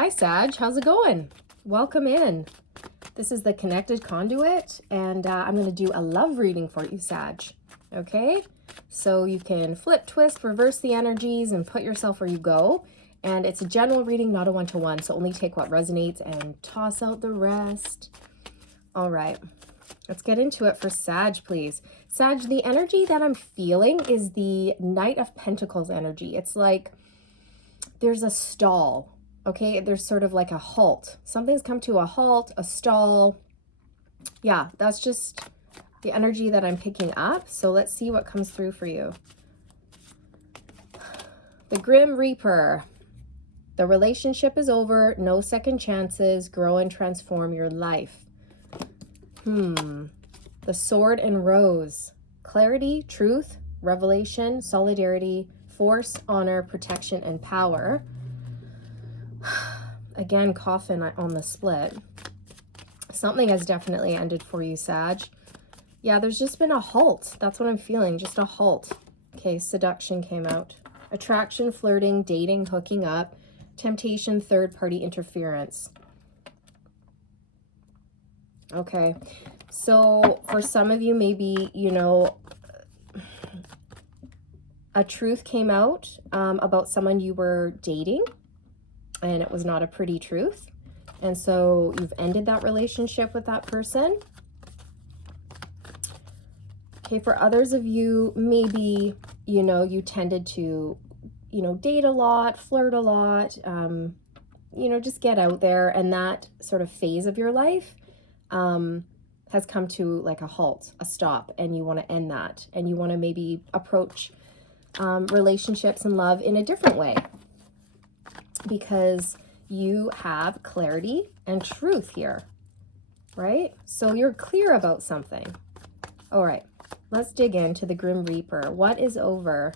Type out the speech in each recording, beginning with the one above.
Hi, Sag. How's it going? Welcome in. This is the Connected Conduit, and I'm going to do a love reading for you, Sag. Okay? So you can flip, twist, reverse the energies, and put yourself where you go. And it's a general reading, not a one-to-one, so only take what resonates and toss out the rest. All right. Let's get into it for Sag, please. Sag, the energy that I'm feeling is the Knight of Pentacles energy. It's like there's a stall. Okay, there's sort of like a halt. Something's come to a halt, a stall. Yeah, that's just the energy that I'm picking up. So let's see what comes through for you. The Grim Reaper. The relationship is over. No second chances. Grow and transform your life. The Sword and Rose. Clarity, truth, revelation, solidarity, force, honor, protection, and power. Again, coffin on the split. Something has definitely ended for you, Sag. Yeah, there's just been a halt. That's what I'm feeling, just a halt. Okay, seduction came out. Attraction, flirting, dating, hooking up. Temptation, third-party interference. Okay, so for some of you, maybe, you know, a truth came out about someone you were dating. And it was not a pretty truth. And so you've ended that relationship with that person. Okay, for others of you, maybe, you know, you tended to, you know, date a lot, flirt a lot, you know, just get out there. And that sort of phase of your life has come to like a halt, a stop, and you want to end that. And you want to maybe approach relationships and love in a different way, because you have clarity and truth here, right? So you're clear about something. All right, let's dig into the Grim Reaper. What is over?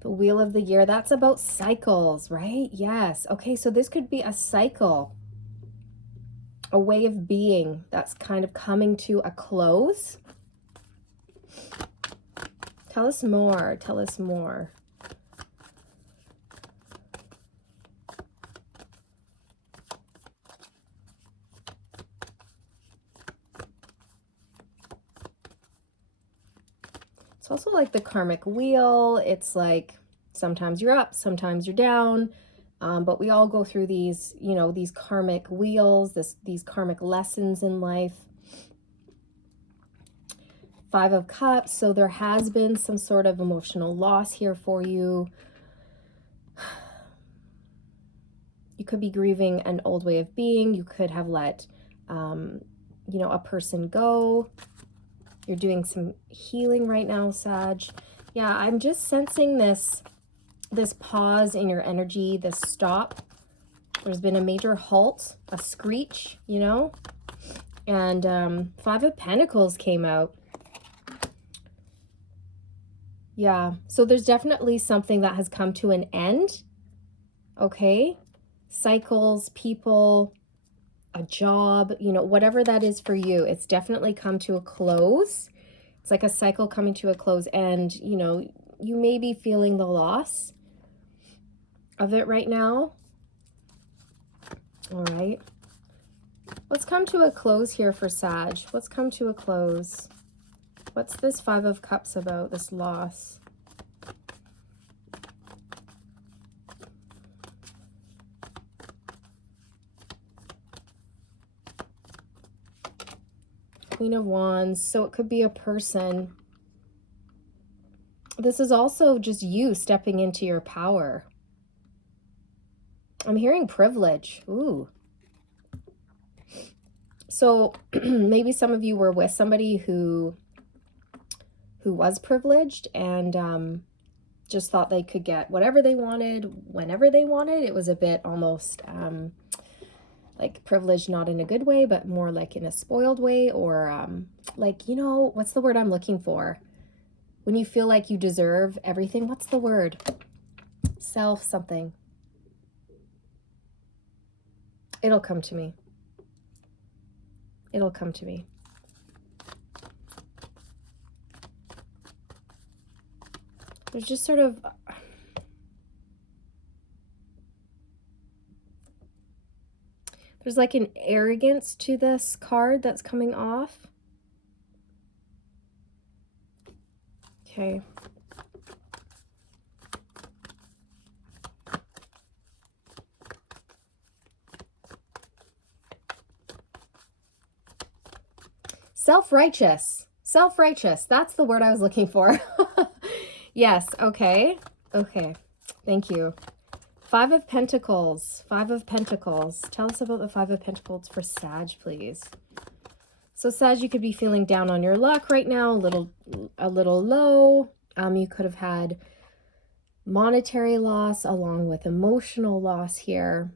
The Wheel of the Year, that's about cycles, right? Yes. Okay, so this could be a cycle, a way of being that's kind of coming to a close. Tell us more. Tell us more. It's also like the karmic wheel. It's like sometimes you're up, sometimes you're down. But we all go through these, you know, these karmic wheels, these karmic lessons in life. Five of Cups. So there has been some sort of emotional loss here for you. You could be grieving an old way of being. You could have let, you know, a person go. You're doing some healing right now, Sag. Yeah, I'm just sensing this pause in your energy, this stop. There's been a major halt, a screech, you know. And Five of Pentacles came out. Yeah, so there's definitely something that has come to an end. Okay, cycles, people, a job, you know, whatever that is for you, it's definitely come to a close. It's like a cycle coming to a close, and, you know, you may be feeling the loss of it right now. All right. Let's come to a close here for Sag. Let's come to a close. What's this Five of Cups about, this loss? Queen of Wands. So it could be a person. This is also just you stepping into your power. I'm hearing privilege. Ooh. So maybe some of you were with somebody who was privileged and just thought they could get whatever they wanted, whenever they wanted. It was a bit almost like privileged, not in a good way, but more like in a spoiled way, or like, you know, what's the word I'm looking for? When you feel like you deserve everything, what's the word? Self something. It'll come to me. It'll come to me. There's just sort of... there's like an arrogance to this card that's coming off. Okay. Self-righteous. Self-righteous. That's the word I was looking for. Yes. Okay. Okay. Thank you. Five of Pentacles. Five of Pentacles. Tell us about the Five of Pentacles for Sag, please. So Sag, you could be feeling down on your luck right now, a little low. You could have had monetary loss along with emotional loss here.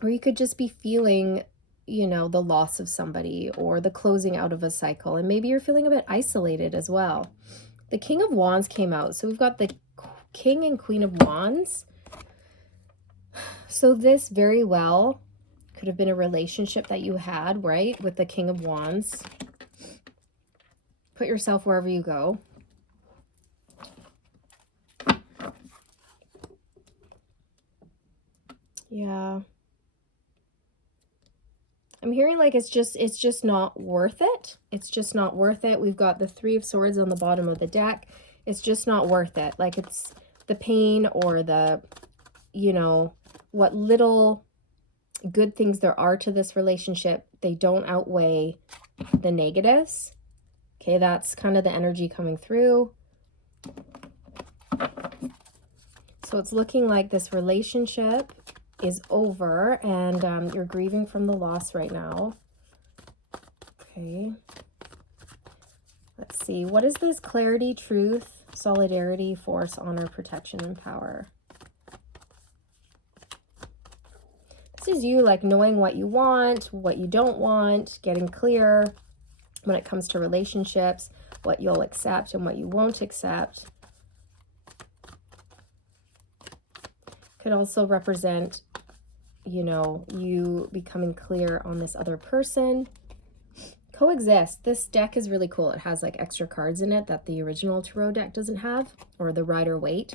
Or you could just be feeling, you know, the loss of somebody or the closing out of a cycle. And maybe you're feeling a bit isolated as well. The King of Wands came out. So we've got the King and Queen of Wands. So this very well could have been a relationship that you had, right? With the King of Wands. Put yourself wherever you go. Yeah. I'm hearing like it's just not worth it. It's just not worth it. We've got the Three of Swords on the bottom of the deck. It's just not worth it. Like it's the pain or the, you know, what little good things there are to this relationship, they don't outweigh the negatives. Okay, that's kind of the energy coming through. So it's looking like this relationship is over and you're grieving from the loss right now. Okay. Let's see. What is this? Clarity, truth, solidarity, force, honor, protection, and power. This is you like knowing what you want, what you don't want, getting clear when it comes to relationships, what you'll accept and what you won't accept. Could also represent, you know, you becoming clear on this other person. Coexist. This deck is really cool. It has like extra cards in it that the original tarot deck doesn't have, or the Rider-Waite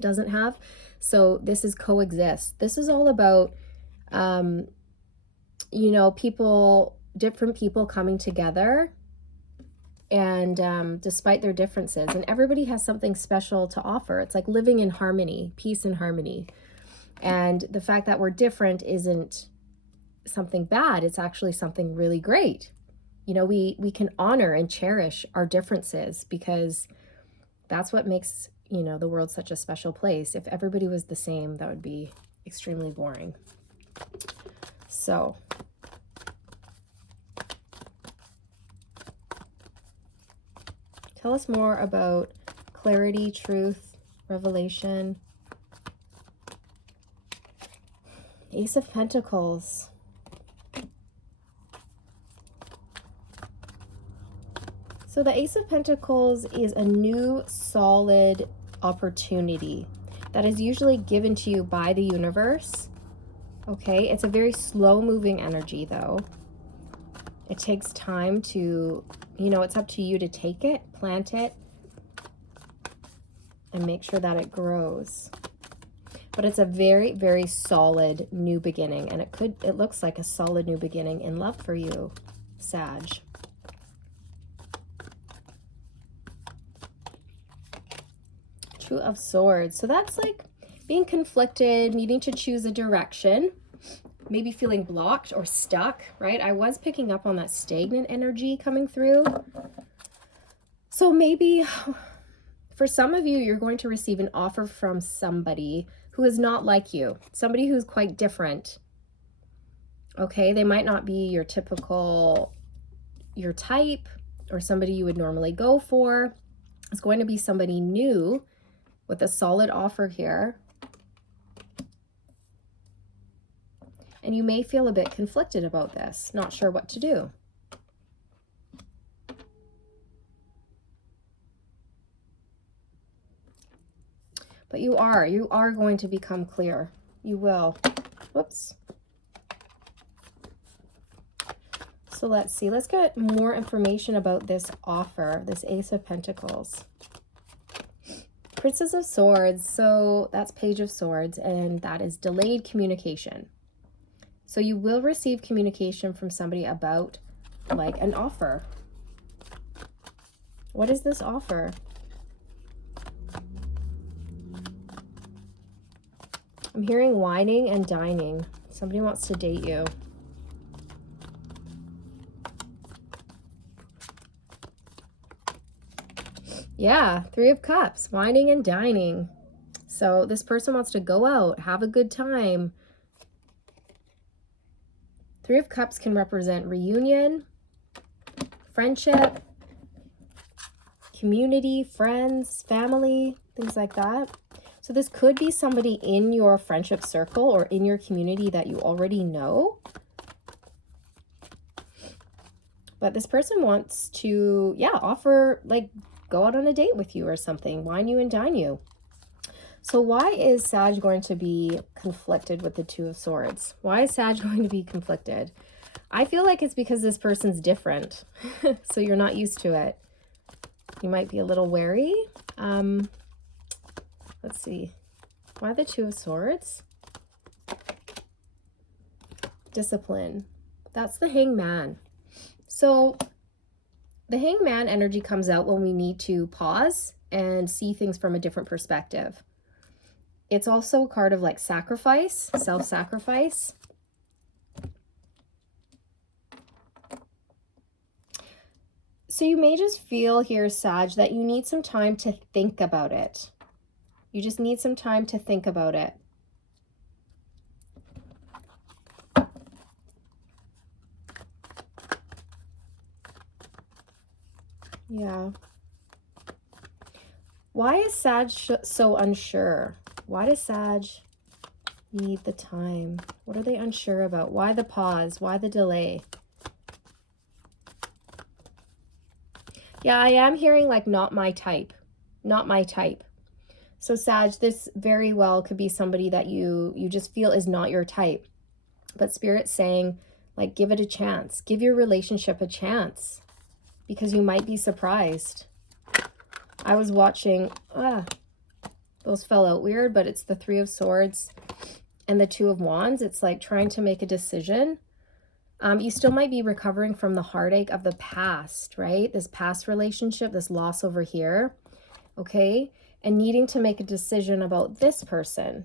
doesn't have. So this is coexist. This is all about, you know, different people coming together and despite their differences, and everybody has something special to offer. It's like living in harmony, peace and harmony. And the fact that we're different isn't something bad. It's actually something really great. You know, we can honor and cherish our differences because that's what makes, you know, the world such a special place. If everybody was the same, that would be extremely boring. So tell us more about clarity, truth, revelation. Ace of Pentacles. So the Ace of Pentacles is a new solid opportunity that is usually given to you by the universe. Okay, it's a very slow moving energy though. It takes time to, you know, it's up to you to take it, plant it, and make sure that it grows. But it's a very, very solid new beginning, and it looks like a solid new beginning in love for you, Sag. Two of Swords. So that's like being conflicted, needing to choose a direction, maybe feeling blocked or stuck, right? I was picking up on that stagnant energy coming through. So maybe for some of you, you're going to receive an offer from somebody who is not like you, somebody who's quite different. Okay, they might not be your typical, your type, or somebody you would normally go for. It's going to be somebody new with a solid offer here. And you may feel a bit conflicted about this, not sure what to do. But you are going to become clear. You will. Whoops. So let's see. Let's get more information about this offer, this Ace of Pentacles. Princess of Swords. So that's Page of Swords, and that is delayed communication. So you will receive communication from somebody about like an offer. What is this offer? I'm hearing whining and dining. Somebody wants to date you. Yeah, Three of Cups, whining and dining. So this person wants to go out, have a good time. Three of Cups can represent reunion, friendship, community, friends, family, things like that. So this could be somebody in your friendship circle or in your community that you already know. But this person wants to, yeah, offer, like, go out on a date with you or something, wine you and dine you. So why is Sag going to be conflicted with the Two of Swords? Why is Sag going to be conflicted? I feel like it's because this person's different. So you're not used to it. You might be a little wary. Let's see. Why the Two of Swords? Discipline. That's the Hangman. So the Hangman energy comes out when we need to pause and see things from a different perspective. It's also a card of like sacrifice, self-sacrifice. So you may just feel here, Sag, that you need some time to think about it. You just need some time to think about it. Yeah. Why is Sag so unsure? Why does Sag need the time? What are they unsure about? Why the pause? Why the delay? Yeah, I am hearing like not my type. Not my type. So Sag, this very well could be somebody that you just feel is not your type. But Spirit's saying, like, give it a chance. Give your relationship a chance. Because you might be surprised. I was watching, those fell out weird, but it's the Three of Swords and the Two of Wands. It's like trying to make a decision. You still might be recovering from the heartache of the past, right? This past relationship, this loss over here, okay? And needing to make a decision about this person,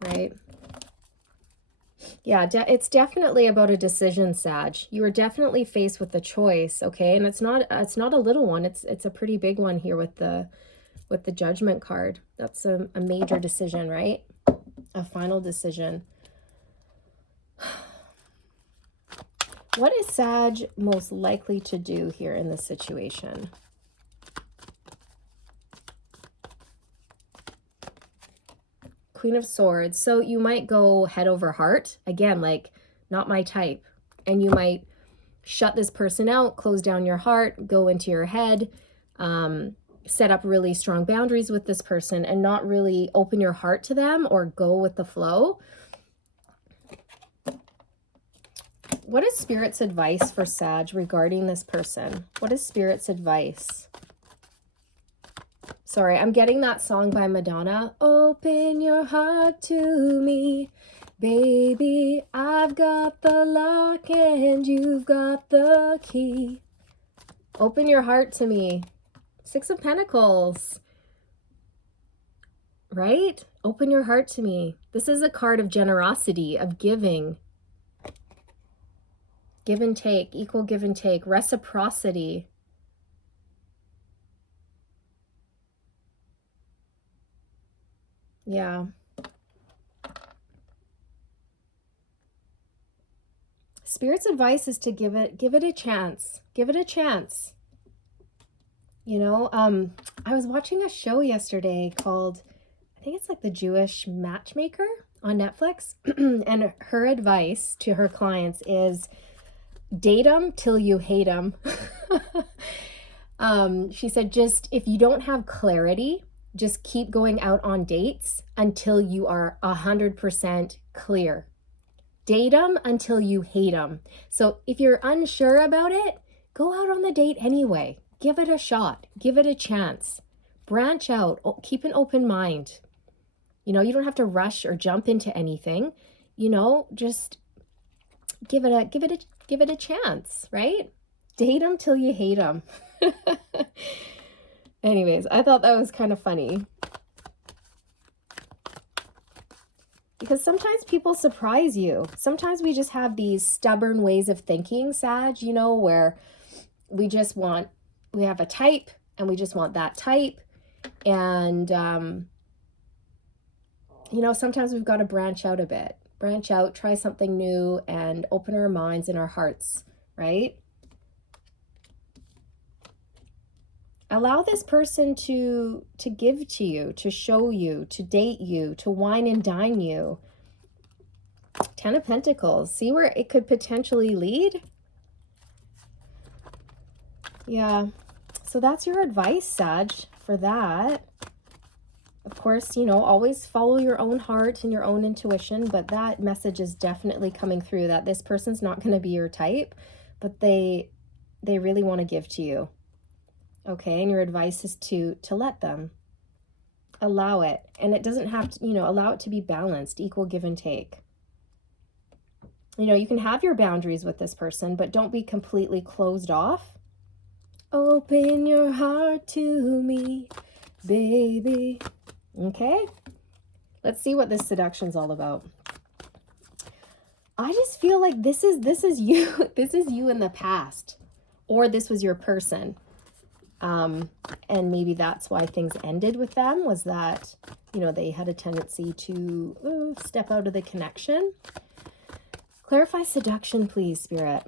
right? Yeah, it's definitely about a decision, Sag. You are definitely faced with the choice, okay? And it's not a little one. It's a pretty big one here with the Judgment card. That's a major decision, right? A final decision. What is Sag most likely to do here in this situation? Queen of Swords. So you might go head over heart. Again, like, not my type. And you might shut this person out, close down your heart, go into your head, set up really strong boundaries with this person and not really open your heart to them or go with the flow. What is Spirit's advice for Sag regarding this person? What is Spirit's advice? Sorry, I'm getting that song by Madonna. Open your heart to me, baby. I've got the lock and you've got the key. Open your heart to me. Six of Pentacles. Right? Open your heart to me. This is a card of generosity, of giving. Give and take, equal give and take, reciprocity. Yeah. Spirit's advice is to give it a chance. Give it a chance. You know, I was watching a show yesterday called, I think it's like The Jewish Matchmaker on Netflix. And her advice to her clients is date them till you hate them. She said, just if you don't have clarity, just keep going out on dates until you are 100% clear. Date them until you hate them. So if you're unsure about it, go out on the date anyway. Give it a shot. Give it a chance. Branch out. Keep an open mind. You know, you don't have to rush or jump into anything. You know, just give it a chance, right? Date them till you hate them. Anyways, I thought that was kind of funny. Because sometimes people surprise you. Sometimes we just have these stubborn ways of thinking, Sag, you know, where we have a type and we just want that type. And, you know, sometimes we've got to branch out a bit. Branch out, try something new, and open our minds and our hearts, right? Allow this person to give to you, to show you, to date you, to wine and dine you. 10 of Pentacles. See where it could potentially lead? Yeah. So that's your advice, Sag, for that. Of course, you know, always follow your own heart and your own intuition, but that message is definitely coming through that this person's not going to be your type, but they really want to give to you. Okay, and your advice is to let them. Allow it. And it doesn't have to, you know, allow it to be balanced, equal give and take. You know, you can have your boundaries with this person, but don't be completely closed off. Open your heart to me, baby. Okay, let's see what this seduction's all about. I just feel like this is you. This is you in the past, or this was your person. And maybe that's why things ended with them, was that, you know, they had a tendency to step out of the connection. Clarify seduction, please, Spirit.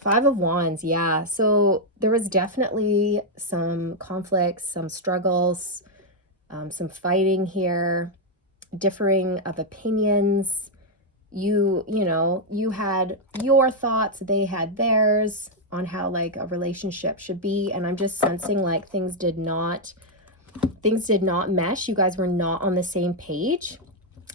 5 of Wands, yeah. So there was definitely some conflicts, some struggles, some fighting here, differing of opinions. You know, you had your thoughts, they had theirs on how like a relationship should be, and I'm just sensing like things did not mesh. You guys were not on the same page.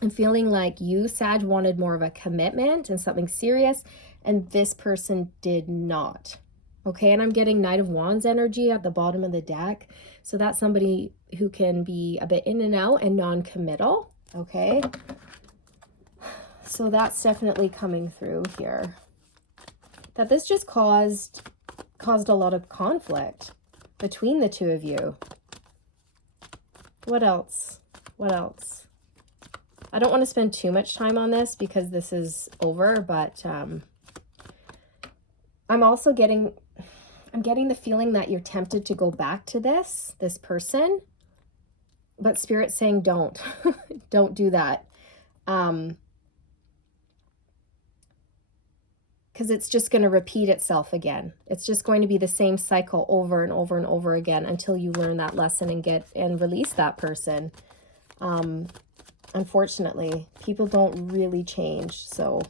I'm feeling like you, Sag, wanted more of a commitment and something serious, and this person did not. Okay, and I'm getting Knight of Wands energy at the bottom of the deck, so that's somebody who can be a bit in and out and non-committal. Okay, so that's definitely coming through here. That this just caused a lot of conflict between the two of you. What else? What else? I don't want to spend too much time on this because this is over, but I'm also getting the feeling that you're tempted to go back to this person, but Spirit's saying don't. Don't do that. Because it's just going to repeat itself again. It's just going to be the same cycle over and over and over again until you learn that lesson and release that person. Unfortunately, people don't really change. So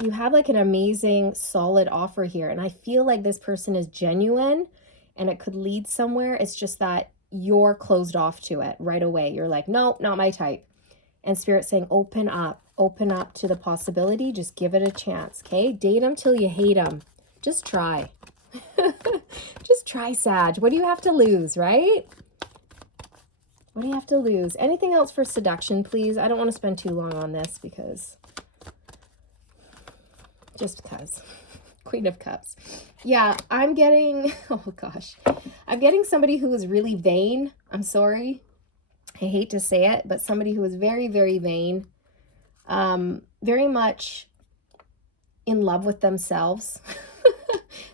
you have like an amazing, solid offer here. And I feel like this person is genuine and it could lead somewhere. It's just that you're closed off to it right away. You're like, no, not my type. And Spirit's saying, open up to the possibility. Just give it a chance. Okay. Date them till you hate them. Just try. Just try, Sag. What do you have to lose, right? What do you have to lose? Anything else for seduction, please? I don't want to spend too long on this because Queen of Cups. Yeah, I'm getting, oh gosh, I'm getting somebody who is really vain. I'm sorry. I hate to say it, but somebody who is very, very vain, very much in love with themselves.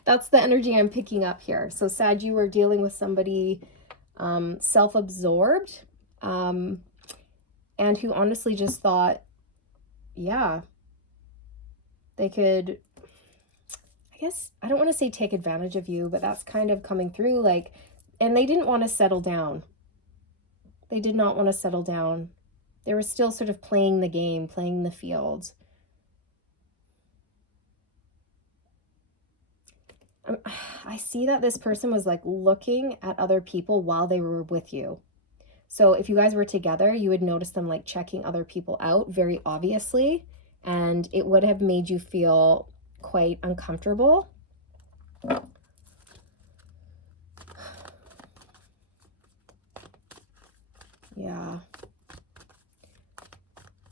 That's the energy I'm picking up here. So Sag, you were dealing with somebody self-absorbed and who honestly just thought, yeah, they could, I guess, I don't want to say take advantage of you, but that's kind of coming through, like, and they didn't want to settle down. They did not want to settle down. They were still sort of playing the game, playing the field. I see that this person was like looking at other people while they were with you. So if you guys were together, you would notice them like checking other people out very obviously, and it would have made you feel quite uncomfortable. Yeah.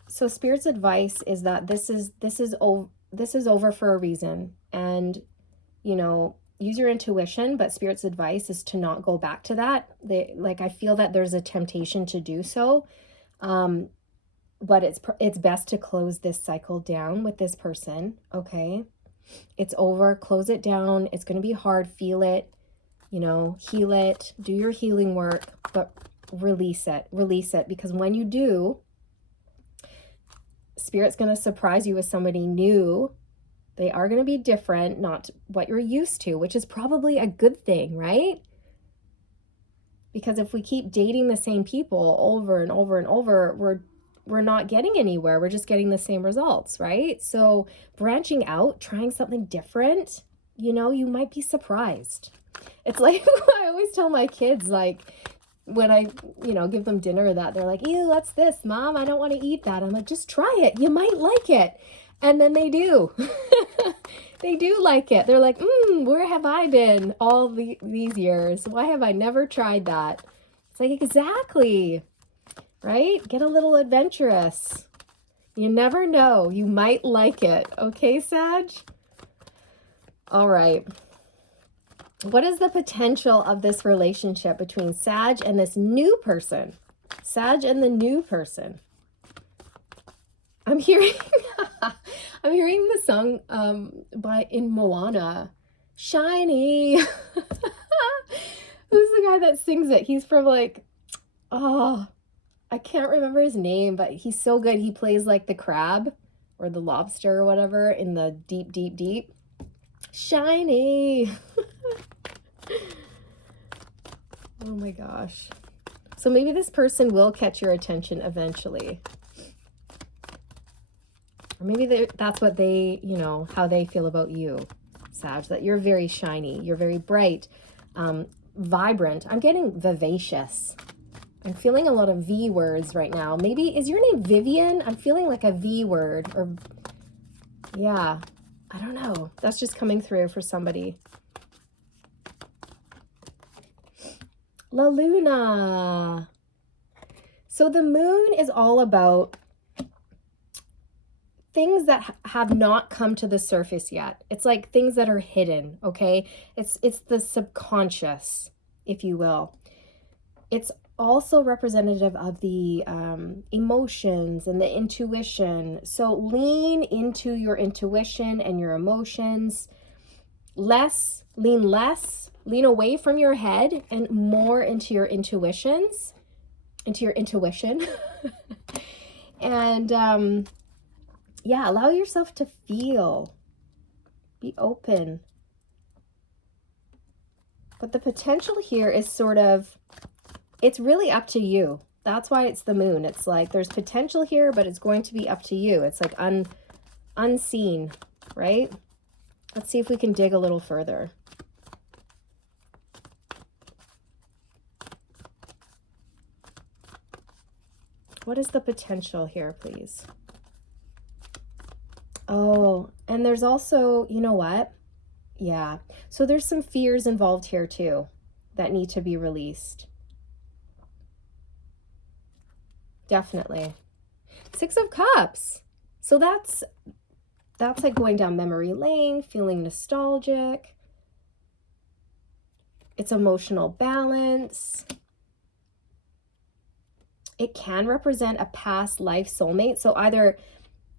So Spirit's advice is that this is over for a reason, and you know, use your intuition, but Spirit's advice is to not go back to that. Like, I feel that there's a temptation to do so, but it's best to close this cycle down with this person. Okay, it's over. Close it down. It's going to be hard. Feel it, you know, heal it, do your healing work, but release it, because when you do, Spirit's going to surprise you with somebody new. They are going to be different, not what you're used to, which is probably a good thing, right? Because if we keep dating the same people over and over and over, we're not getting anywhere. We're just getting the same results, right? So branching out, trying something different, you know, you might be surprised. It's like I always tell my kids, like, when I, you know, give them dinner, that they're like, ew, what's this, Mom? I don't want to eat that. I'm like, just try it. You might like it. And then they do. They do like it. They're like, where have I been all these years? Why have I never tried that? It's like, exactly, right? Get a little adventurous. You never know. You might like it. Okay, Sag? All right. What is the potential of this relationship between Sag and this new person? Sag and the new person. I'm hearing I'm hearing the song in Moana, Shiny. Who's the guy that sings it? He's from like, oh, I can't remember his name, but he's so good. He plays like the crab or the lobster or whatever in the deep, deep, deep. Shiny. Oh my gosh. So maybe this person will catch your attention eventually. Or maybe that's what they, you know, how they feel about you, Sag, that you're very shiny, you're very bright, vibrant. I'm getting vivacious. I'm feeling a lot of V words right now. Maybe, is your name Vivian? I'm feeling like a V word, or, yeah, I don't know. That's just coming through for somebody. La Luna. So the moon is all about things that have not come to the surface yet. It's like things that are hidden, okay? It's the subconscious, if you will. It's also representative of the emotions and the intuition. So lean into your intuition and your emotions. Lean away from your head and more into your intuition. And yeah, allow yourself to feel. Be open. But the potential here is sort of, it's really up to you. That's why it's the moon. It's like there's potential here, but it's going to be up to you. It's like unseen, right? Let's see if we can dig a little further. What is the potential here, please? Oh, and there's also, you know what? Yeah. So there's some fears involved here too that need to be released. Definitely. 6 of Cups. So that's like going down memory lane, feeling nostalgic. It's emotional balance. It can represent a past life soulmate. So either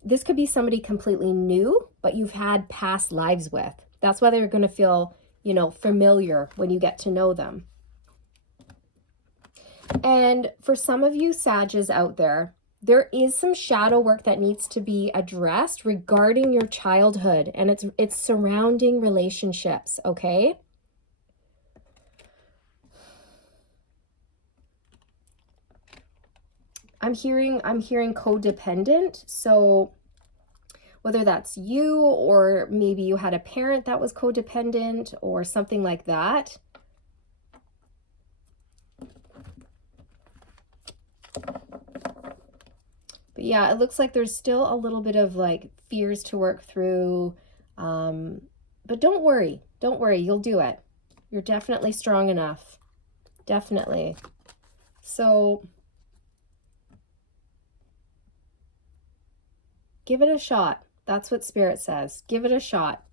this could be somebody completely new, but you've had past lives with. That's why they're going to feel, you know, familiar when you get to know them. And for some of you Sages out there, there is some shadow work that needs to be addressed regarding your childhood, and it's surrounding relationships, okay? I'm hearing codependent. So whether that's you, or maybe you had a parent that was codependent or something like that. But yeah, it looks like there's still a little bit of like fears to work through. But don't worry. Don't worry. You'll do it. You're definitely strong enough. Definitely. So give it a shot. That's what Spirit says. Give it a shot.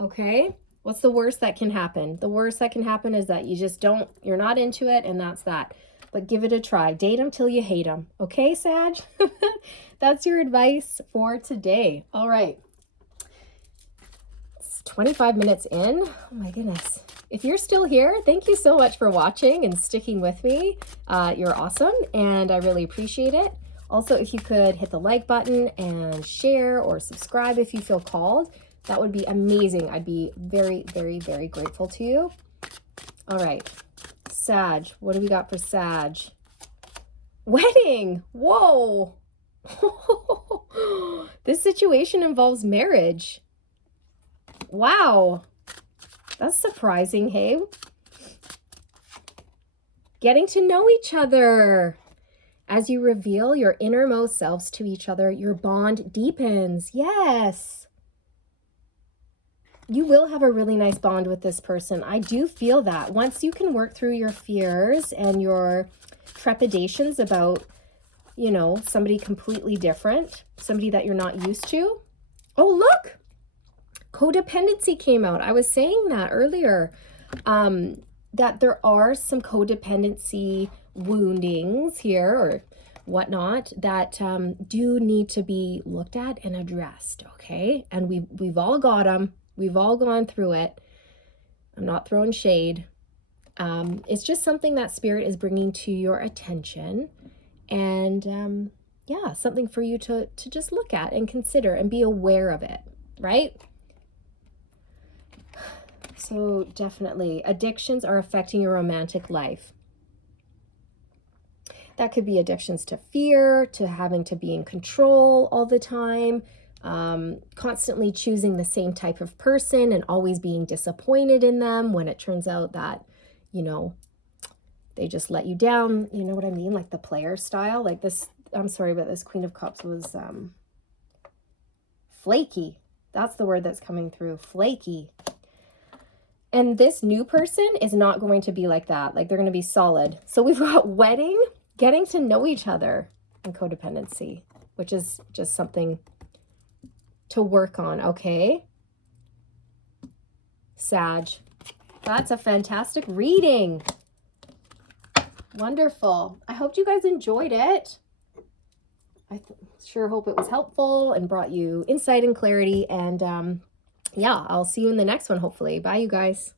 Okay? What's the worst that can happen? The worst that can happen is that you're not into it, and that's that. But give it a try. Date them till you hate them. Okay, Sag? That's your advice for today. All right. It's 25 minutes in. Oh my goodness. If you're still here, thank you so much for watching and sticking with me. You're awesome, and I really appreciate it. Also, if you could hit the like button and share or subscribe if you feel called, that would be amazing. I'd be very, very, very grateful to you. All right. Sag, what do we got for Sag? Wedding. Whoa. This situation involves marriage. Wow. That's surprising, hey? Getting to know each other. As you reveal your innermost selves to each other, your bond deepens. Yes. You will have a really nice bond with this person. I do feel that. Once you can work through your fears and your trepidations about, you know, somebody completely different, somebody that you're not used to. Oh, look, codependency came out. I was saying that earlier, that there are some codependency woundings here or whatnot that do need to be looked at and addressed, okay? And we've all got them. We've all gone through it. I'm not throwing shade. It's just something that Spirit is bringing to your attention. And yeah, something for you to just look at and consider and be aware of it, right? So definitely, addictions are affecting your romantic life. That could be addictions to fear, to having to be in control all the time, constantly choosing the same type of person and always being disappointed in them when it turns out that, you know, they just let you down. You know what I mean? Like the player style, like this. I'm sorry, but this Queen of Cups was flaky. That's the word that's coming through. Flaky. And this new person is not going to be like that. Like they're going to be solid. So we've got wedding, getting to know each other, and codependency, which is just something to work on, okay? Sag. That's a fantastic reading. Wonderful. I hope you guys enjoyed it. I sure hope it was helpful and brought you insight and clarity. And yeah, I'll see you in the next one, hopefully. Bye, you guys.